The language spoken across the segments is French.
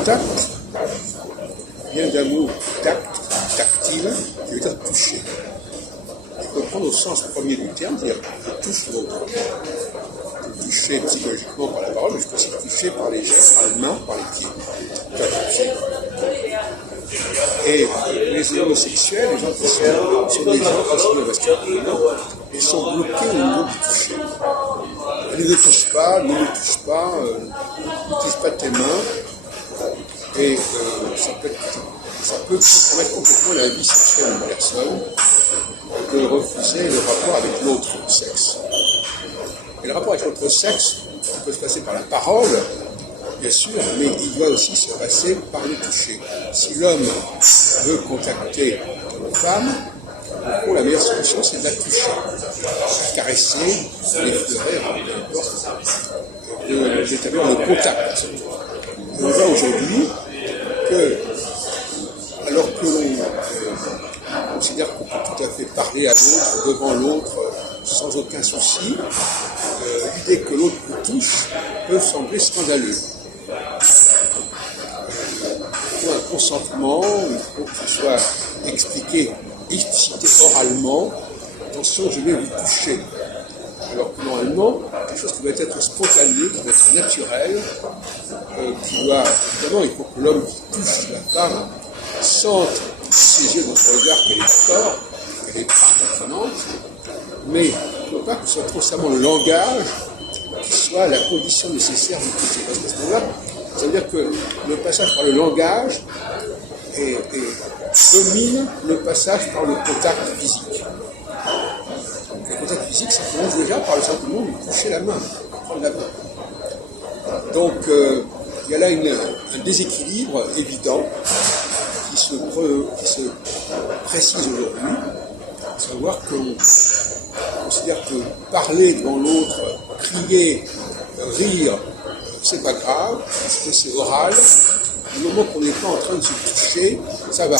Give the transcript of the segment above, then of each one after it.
contact vient d'un mot tact, tactile, qui veut dire toucher. Il faut prendre au sens premier du terme, c'est-à-dire je touche l'autre. Je peux toucher psychologiquement par la parole, mais je peux aussi toucher par les gestes, par les mains, par les pieds. Et les homosexuels, les gens qui sont des gens qui sont masculins, ils sont bloqués au niveau du toucher. Ils ne touchent pas, ne touche pas, ne touche pas tes mains. Et ça peut compromettre complètement la vie sexuelle d'une personne de refuser le rapport avec l'autre sexe. Et le rapport avec l'autre sexe, ça peut se passer par la parole, bien sûr, mais il doit aussi se passer par le toucher. Si l'homme veut contacter une femme, pour la meilleure solution, c'est de la toucher, de caresser, l'effleurer, d'établir le contact. Et on voit aujourd'hui que, alors que l'on considère qu'on peut tout à fait parler à l'autre, devant l'autre, sans aucun souci, l'idée que l'autre nous touche peut sembler scandaleux. Il faut un consentement, il faut que ce soit expliqué, explicité oralement, attention, je vais vous toucher. Alors que normalement, quelque chose qui doit être spontané, qui doit être naturel, qui doit, évidemment, il faut que l'homme qui touche la femme sente ses yeux dans son regard qu'elle est forte, qu'elle est parfaitement, mais il ne faut pas que ce soit constamment le langage qui soit la condition nécessaire du toucher. Parce qu'à ce moment-là, ça veut dire que le passage par le langage domine le passage par le contact physique. Le contact physique, ça commence déjà par le simplement de toucher la main, prendre la main. Donc, il y a là un déséquilibre évident qui se précise aujourd'hui, à savoir qu'on considère que parler devant l'autre, crier, rire, c'est pas grave, parce que c'est oral. Du moment qu'on n'est pas en train de se toucher, ça va.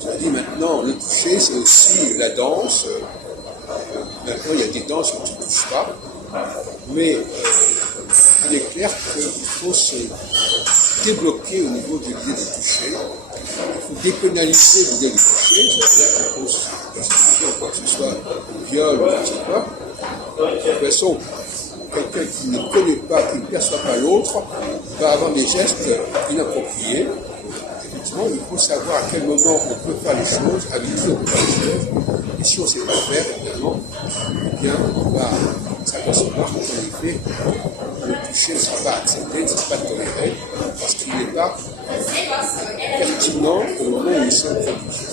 Je dis maintenant, le toucher, c'est aussi la danse. Maintenant, il y a des danses où tu ne touches pas. Mais il est clair qu'il faut se débloquer au niveau de l'idée de toucher. Il faut dépénaliser l'idée de toucher. C'est-à-dire qu'on pose persécution, quoi que ce soit, viol ou je ne sais quoi. De toute façon, quelqu'un qui ne connaît pas, qui ne perçoit pas l'autre, va avoir des gestes inappropriés. Effectivement, il faut savoir à quel moment on peut faire les choses, avec qui on peut faire les choses. Et si on ne sait pas faire, évidemment, eh bien, on va s'apercevoir qu'en effet, le toucher ne sera pas accepté, ne sera pas toléré, parce qu'il n'est pas pertinent au moment où il se produit.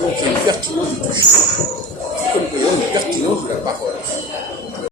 Donc, il y a une pertinence du toucher, comme il y a une pertinence de la parole.